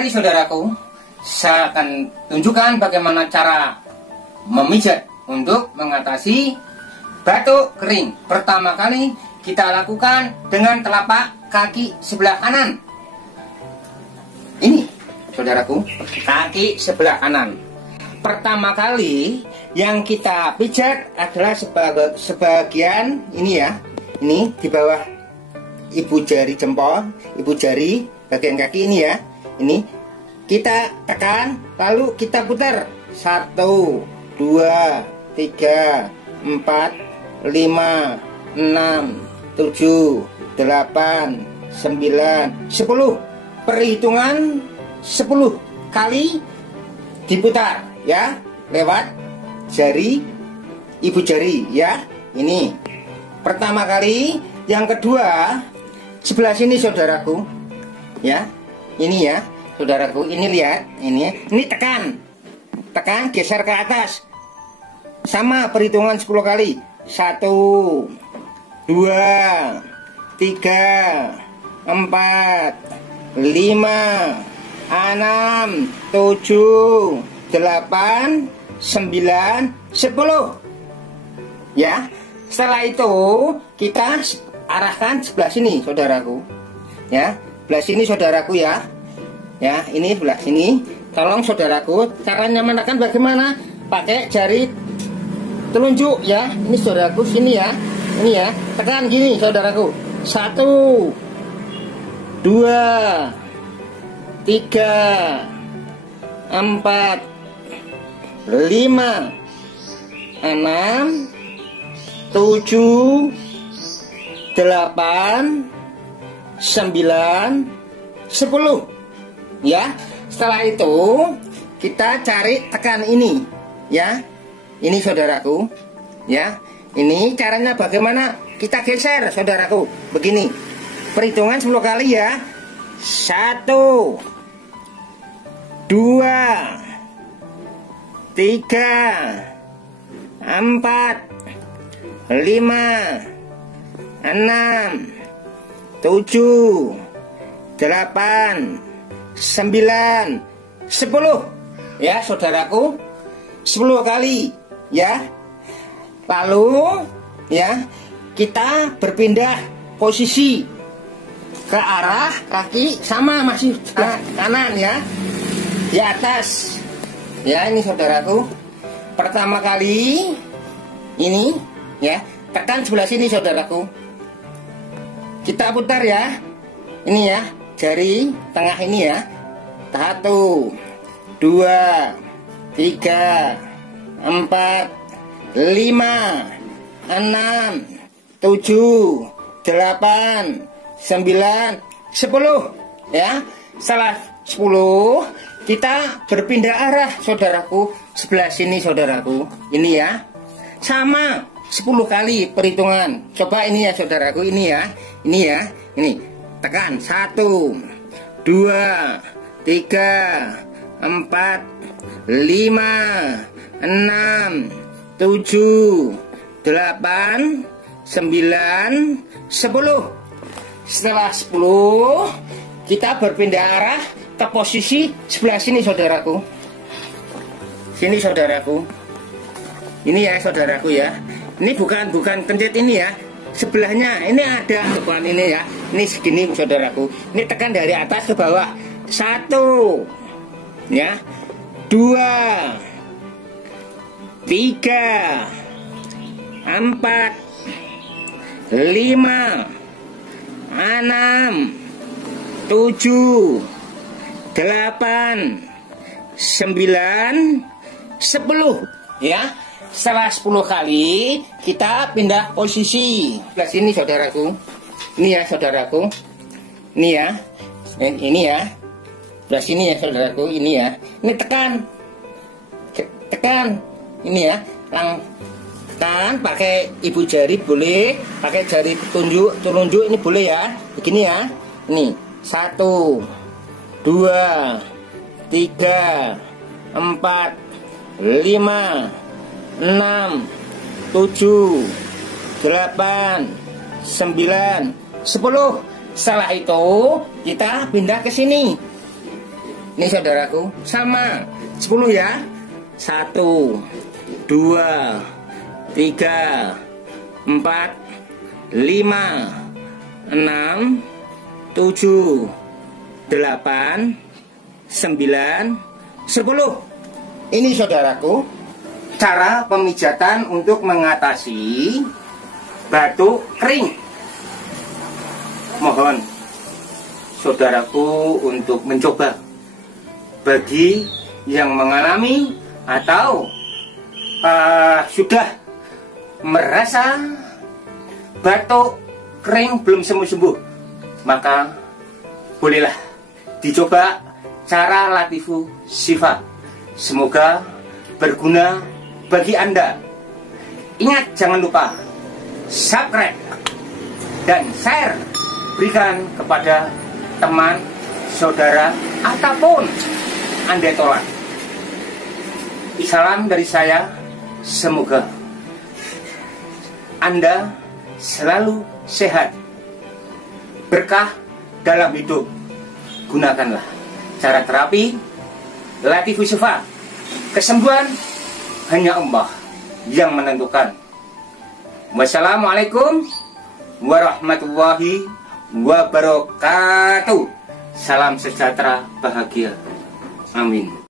Mari saudaraku, saya akan tunjukkan bagaimana cara memijat untuk mengatasi batuk kering. Pertama kali kita lakukan dengan telapak kaki sebelah kanan. Ini saudaraku, kaki sebelah kanan. Pertama kali yang kita pijat adalah sebagian ini ya. Ini di bawah ibu jari jempol, ibu jari bagian kaki ini ya. Ini kita tekan, lalu kita putar. 1, 2, 3, 4, 5, 6, 7, 8, 9, 10. Perhitungan 10 kali diputar ya, lewat jari ibu jari ya. Ini pertama kali. Yang kedua sebelah sini saudaraku ya. Ini ya saudaraku, ini lihat, ini tekan, geser ke atas. Sama perhitungan 10 kali. 1, 2, 3, 4, 5, 6, 7, 8, 9, 10 ya. Setelah itu kita arahkan sebelah sini saudaraku ya. Sebelah sini saudaraku ya. Ya, ini sebelah sini. Tolong saudaraku, caranya menekan bagaimana? Pakai jari telunjuk ya. Ini saudaraku sini ya. Ini ya, tekan gini saudaraku. 1, 2, 3, 4, 5, 6, 7, 8, 9, 10 ya. Setelah itu kita cari tekan ini ya. Ini saudaraku ya. Ini caranya bagaimana? Kita geser saudaraku begini. Perhitungan 10 kali ya. 1, 2, 3, 4, 5, 6, 7, 8, 9, 10 ya saudaraku. 10 kali ya. Lalu ya kita berpindah posisi ke arah kaki, sama masih kanan ya, di atas ya. Ini saudaraku, pertama kali ini ya, tekan sebelah sini saudaraku. Kita putar ya. Ini ya, jari tengah ini ya. 1, 2, 3, 4, 5, 6, 7, 8, 9, 10 ya. Setelah 10 kita berpindah arah saudaraku, sebelah sini saudaraku. Ini ya, sama 10 kali perhitungan. Coba ini ya saudaraku, ini ya. Ini ya, ini tekan 1, 2, 3, 4, 5, 6, 7, 8, 9, 10. Setelah 10 kita berpindah arah ke posisi sebelah sini saudaraku. Sini saudaraku. Ini ya saudaraku ya. Ini bukan kencet ini ya. Sebelahnya ini ada depan ini ya. Ini segini saudaraku. Ini tekan dari atas ke bawah. 1 ya, 2, 3, 4, 5, 6, 7, 8, 9, 10 ya. Setelah 10 kali kita pindah posisi sebelah sini saudaraku. Ini ya saudaraku. Ini ya. Ini ya. Sebelah sini ya saudaraku. Ini ya. Ini tekan. Tekan. Ini ya. Tekan pakai ibu jari boleh, pakai jari telunjuk ini boleh ya. Begini ya. Ini 1, 2, 3, 4, 5, 6, 7, 8, 9, 10. Setelah itu kita pindah ke sini. Ini saudaraku, sama 10 ya. 1, 2, 3, 4, 5, 6, 7, 8, 9, 10. Ini saudaraku, cara pemijatan untuk mengatasi batuk kering. Mohon saudaraku untuk mencoba. Bagi yang mengalami atau sudah merasa batuk kering belum sembuh-sembuh, maka bolehlah dicoba cara Latifu Shifa. Semoga berguna bagi Anda. Ingat, jangan lupa subscribe dan share, berikan kepada teman, saudara, ataupun Anda tolak. Salam dari saya, semoga Anda selalu sehat, berkah dalam hidup. Gunakanlah cara terapi Latifu Shifa. Kesembuhan hanya Allah yang menentukan. Wassalamualaikum warahmatullahi wabarakatuh. Salam sejahtera bahagia. Amin.